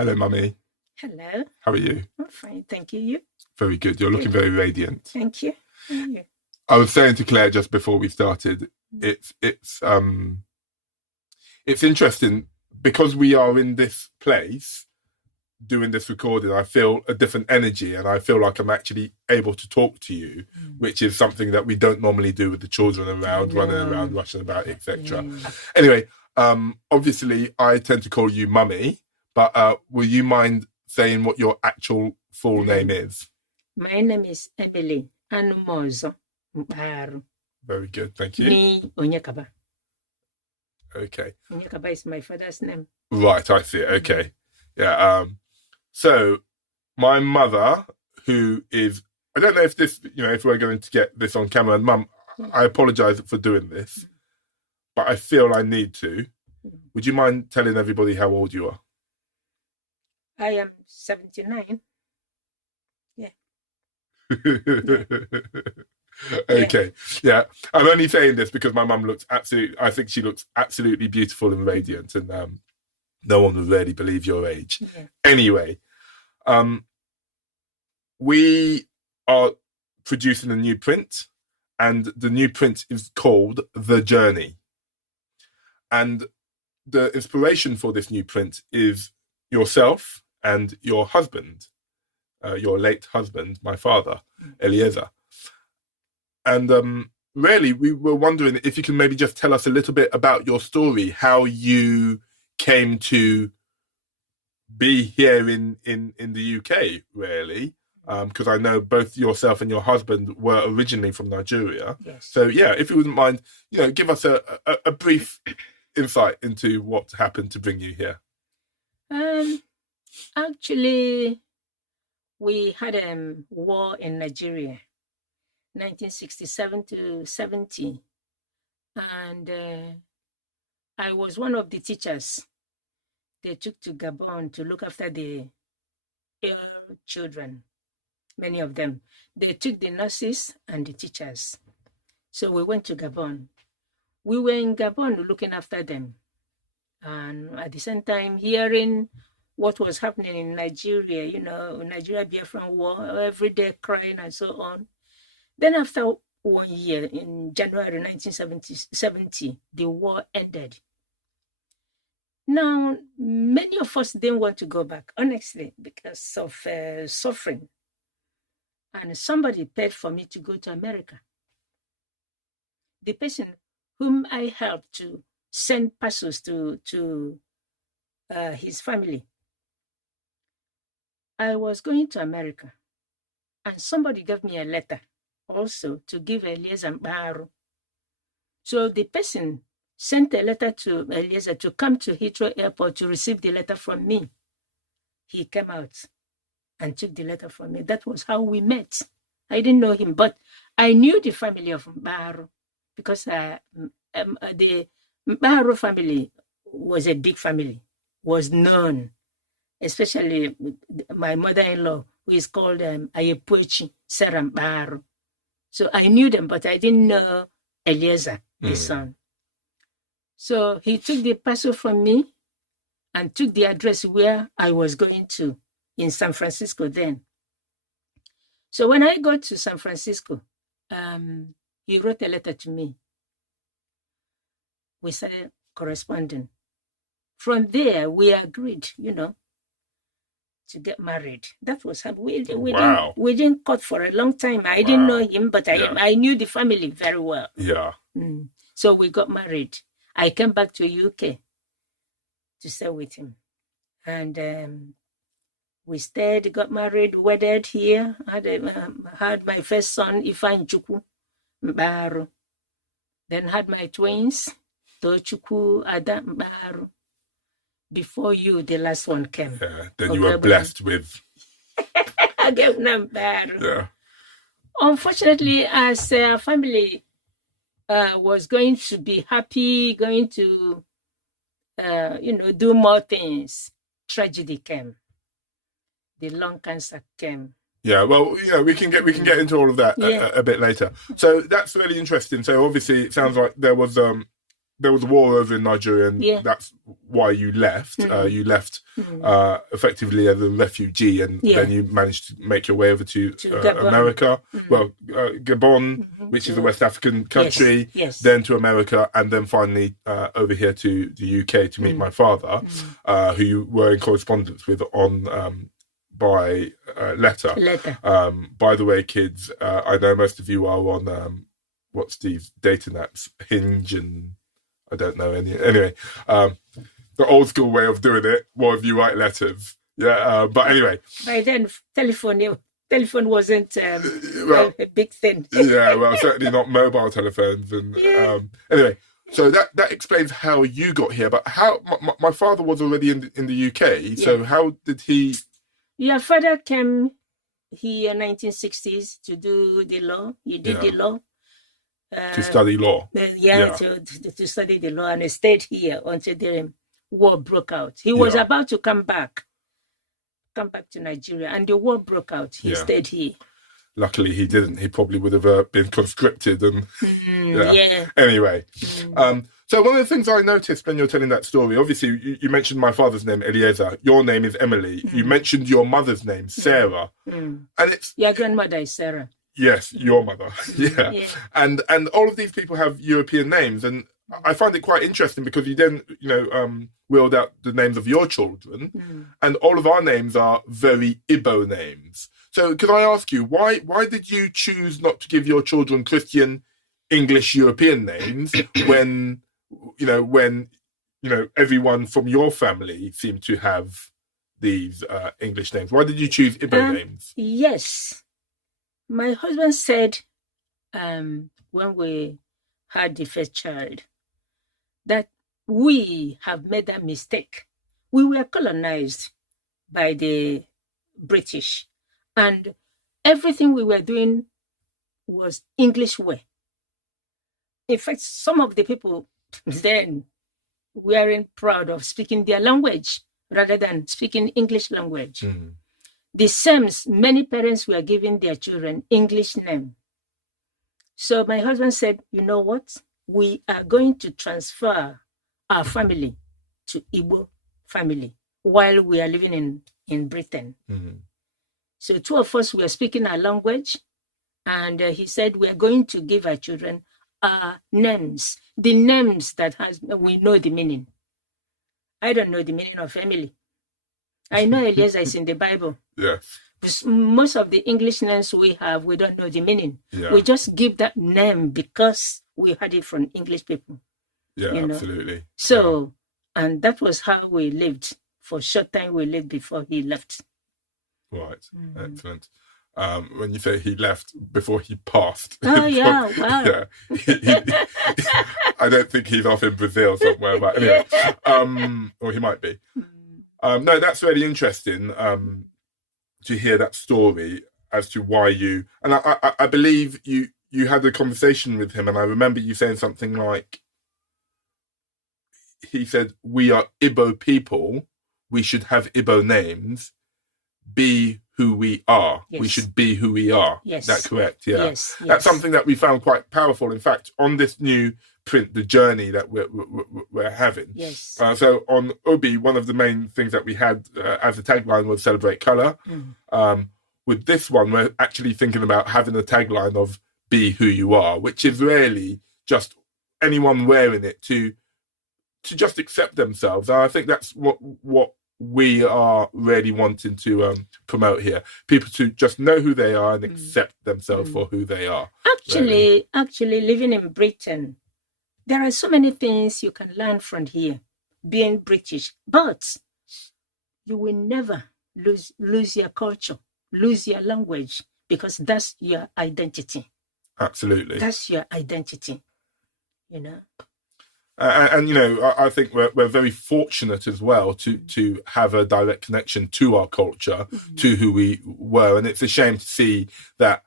Hello, Mummy. Hello. How are you? I'm fine, thank you. You? Very good. You're looking very radiant. Thank you. And you? I was saying to Claire just before we started, it's interesting because we are in this place doing this recording. I feel a different energy, and I feel like I'm actually able to talk to you, which is something that we don't normally do with the children around, running around, rushing about, etc. Anyway, obviously, I tend to call you Mummy, but will you mind saying what your actual full name is? My name is Emily Anumozo Mbaru. Very good, thank you. Ni Onyekaba. Okay. Onyekaba is my father's name. Right, I see. Okay. Yeah. So my mother, who is, I don't know if this, if we're going to get this on camera, and Mum, I apologize for doing this, but I feel I need to. Would you mind telling everybody how old you are? I am 79. Yeah. Okay. Yeah. I'm only saying this because my mum looks I think she looks absolutely beautiful and radiant, and no one would really believe your age. Yeah. Anyway, we are producing a new print, and the new print is called The Journey. And the inspiration for this new print is yourself and your husband, your late husband, my father, Eliezer. And really, we were wondering if you can maybe just tell us a little bit about your story, how you came to be here in the UK, really, because I know both yourself and your husband were originally from Nigeria. Yes. So, yeah, if you wouldn't mind, give us a brief insight into what happened to bring you here. Actually, we had a war in Nigeria, 1967 to 70, and I was one of the teachers they took to Gabon to look after the children, many of them. They took the nurses and the teachers. So we went to Gabon. We were in Gabon looking after them, and at the same time hearing what was happening in Nigeria, Nigeria Biafran war, every day crying and so on. Then after 1 year, in January 1970, the war ended. Now, many of us didn't want to go back, honestly, because of suffering. And somebody paid for me to go to America. The person whom I helped to send parcels to his family, I was going to America, and somebody gave me a letter also to give Eliezer Mbaru. So the person sent a letter to Eliezer to come to Heathrow Airport to receive the letter from me. He came out and took the letter from me. That was how we met. I didn't know him, but I knew the family of Mbaru because the Mbaru family was a big family, was known, especially my mother-in-law, who is called Ayepuechi Sarah Mbaru. So I knew them, but I didn't know Eliezer, the son. So he took the parcel from me and took the address where I was going to in San Francisco then. So when I got to San Francisco, he wrote a letter to me. We started corresponding. From there, we agreed, to get married. That was how we didn't cut for a long time. I didn't know him, but I knew the family very well. Yeah. So we got married. I came back to UK to stay with him. And we stayed, got married, wedded here. Had my first son, Ifan Mbaru. Then had my twins, Tochukwu, Ada Mbaru. Before you, the last one came. Yeah, then you were blessed with... Yeah. Unfortunately, as a family was going to be happy, going to, do more things, tragedy came. The lung cancer came. Yeah, well, we can get into all of that a bit later. So that's really interesting. So obviously, it sounds like there was there was a war over in Nigeria, and Yeah. that's why you left. You left Mm. effectively as a refugee, and Yeah. then you managed to make your way over to Gabon. America. Well, Gabon, which is a West African country, Yes. then to America, and then finally over here to the UK to meet my father, who you were in correspondence with on by letter. By the way, kids, I know most of you are on what's these dating apps, Hinge, and I don't know any. Anyway, the old school way of doing it was you write letters. Yeah, but anyway. By then, telephone wasn't a big thing. Yeah, well, certainly not mobile telephones. And anyway, so that explains how you got here. But how my father was already in the UK. So how did he? Your father came here in 1960s to do the law. He did the law. To study law. To study the law, and he stayed here until the war broke out. He was about to come back to Nigeria, and the war broke out. He stayed here. Luckily, he didn't. He probably would have been conscripted. And anyway, so one of the things I noticed when you're telling that story, obviously, you mentioned my father's name, Eliezer. Your name is Emily. You mentioned your mother's name, Sarah, and it's your grandmother is Sarah. Yes, your mother. Yeah. And all of these people have European names, and I find it quite interesting because you then, wheeled out the names of your children, and all of our names are very Igbo names. So can I ask you, why did you choose not to give your children Christian, English, European names when everyone from your family seemed to have these English names? Why did you choose Igbo names? Yes. My husband said when we had the first child that we have made that mistake. We were colonized by the British, and everything we were doing was English way. In fact, some of the people then weren't proud of speaking their language rather than speaking English language. The same, many parents were giving their children English name. So my husband said, you know what? We are going to transfer our family to Igbo family while we are living in Britain. So two of us were speaking our language, and he said, we are going to give our children our names, the names that we know the meaning. I don't know the meaning of Emily. I know Eliezer is in the Bible. Yes. Most of the English names we have, we don't know the meaning. Yeah. We just give that name because we had it from English people. Yeah, absolutely. So, and that was how we lived. For a short time, we lived before he left. Right. Excellent. When you say he left, before he passed. Oh, yeah. Wow. Yeah. I don't think he's off in Brazil somewhere, but anyway. Or he might be. No, that's really interesting to hear that story as to why you... And I believe you had a conversation with him, and I remember you saying something like, he said, we are Igbo people, we should have Igbo names, be who we are. Yes. We should be who we are. Yes. Is that correct? Yeah. Yes. That's something that we found quite powerful. In fact, on this new print, The Journey that we're having. Yes. So on Obi, one of the main things that we had as a tagline was celebrate colour. With this one, we're actually thinking about having a tagline of be who you are, which is really just anyone wearing it to just accept themselves. And I think that's what we are really wanting to promote here. People to just know who they are and accept themselves for who they are. Actually, living in Britain, there are so many things you can learn from here, being British, but you will never lose your culture, lose your language, because that's your identity. Absolutely. That's your identity, you know. And you know, I think we're very fortunate as well to have a direct connection to our culture, to who we were. And it's a shame to see that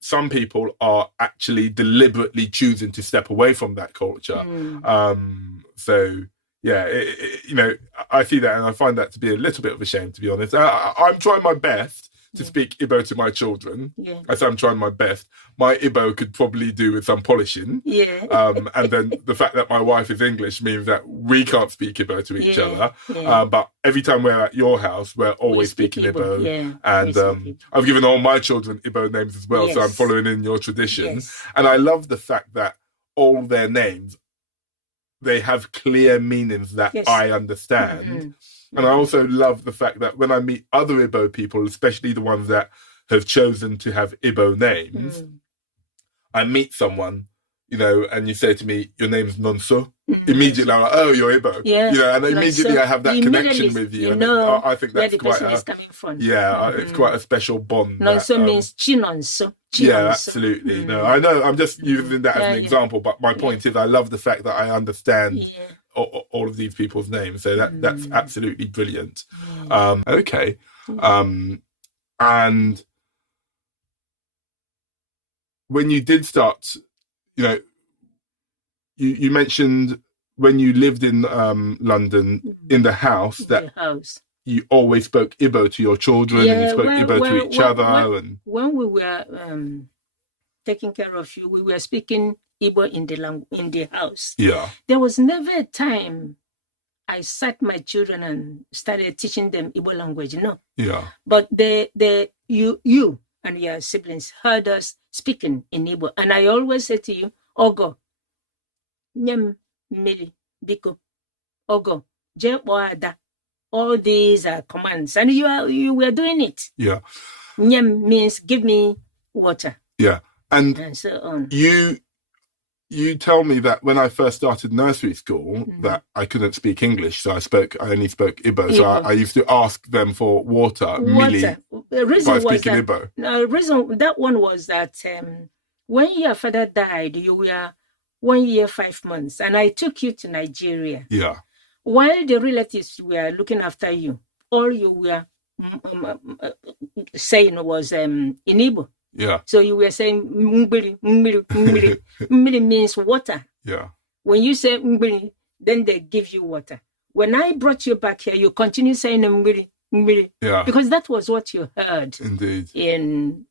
some people are actually deliberately choosing to step away from that culture. So yeah, you know, I see that and I find that to be a little bit of a shame, to be honest. I'm trying my best to speak Igbo to my children. Yeah. I say I'm trying my best. My Igbo could probably do with some polishing. Yeah. And then the fact that my wife is English means that we can't speak Igbo to each other. Yeah. But every time we're at your house, we're always speaking Igbo. Yeah. And I've given all my children Igbo names as well, so I'm following in your tradition. Yes. And I love the fact that all their names, they have clear meanings that I understand. Mm-hmm. And I also love the fact that when I meet other Igbo people, especially the ones that have chosen to have Igbo names, I meet someone, you know, and you say to me, your name's Nonso. Immediately I'm like, oh, you're Igbo. Yeah. You know, and immediately so I have that connection with you. And I think that's quite is coming from. Yeah, it's quite a special bond. Nonso means Chinonso. Yeah, absolutely. No, I know. I'm just using that as an example, but my point is I love the fact that I understand all of these people's names. So that's absolutely brilliant. Okay. And when you did start, you know, you mentioned when you lived in London in the house you always spoke Igbo to your children and you spoke Igbo to each other. When we were taking care of you, we were speaking Igbo in the house. Yeah. There was never a time I sat my children and started teaching them Igbo language. No. Yeah. But you and your siblings heard us speaking in Igbo. And I always say to you, Ogo, Nyem Miri, Biko, Ogo, Je Ada. All these are commands. And you were doing it. Yeah. Nyem means give me water. Yeah. And so on. You tell me that when I first started nursery school that I couldn't speak English, so I only spoke Igbo. So I used to ask them for water. The reason by was speaking that, Igbo. No, the reason that one was that when your father died, you were 1 year 5 months, and I took you to Nigeria. Yeah. While the relatives were looking after you, all you were saying was in Igbo. Yeah. So you were saying mbiri, mbiri, mbiri. Mbiri means water. Yeah. When you say mbiri, then they give you water. When I brought you back here, you continue saying mbiri, mbiri. Yeah. Because that was what you heard. Indeed. In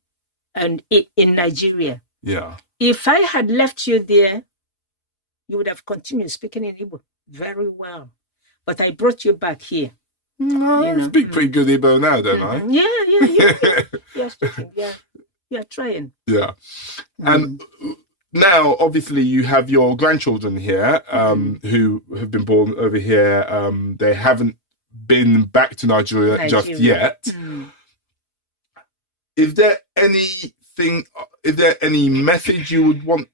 Nigeria. Yeah. If I had left you there, you would have continued speaking in Igbo very well. But I brought you back here. I speak pretty good Igbo now, don't I? Yeah. You're speaking. Yeah. You're trying. Yeah. And now, obviously, you have your grandchildren here who have been born over here. They haven't been back to Nigeria just yet. Is there any message you would want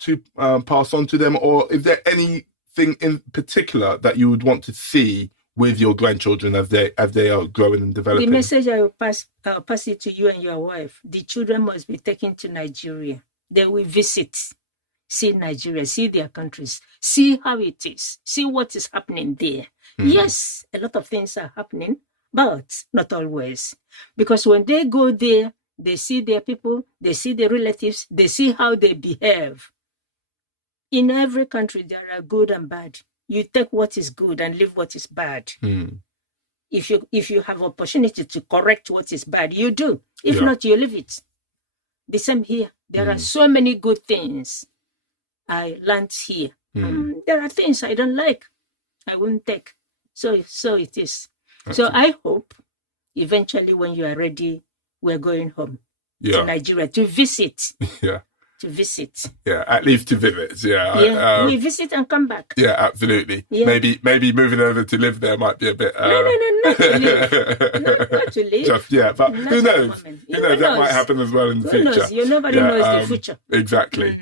to pass on to them, or is there anything in particular that you would want to see with your grandchildren as they are growing and developing? The message I'll pass it to you and your wife. The children must be taken to Nigeria. They will visit, see Nigeria, see their countries, see how it is, see what is happening there. Yes, a lot of things are happening, but not always. Because when they go there, they see their people, they see their relatives, they see how they behave. In every country, there are good and bad. You take what is good and leave what is bad. If you have opportunity to correct what is bad, you do. If not, you leave it. The same here. There are so many good things I learned here. There are things I don't like. I won't take. So it is. So I hope eventually when you are ready, we're going home to Nigeria to visit. To visit. Yeah, at least to visit. Yeah. Yeah, we visit and come back. Yeah, absolutely. Yeah. Maybe moving over to live there might be a bit. No, not to live. Not to live. But who knows? Who knows? That might happen as well in the future. Who knows? Nobody knows the future. Exactly.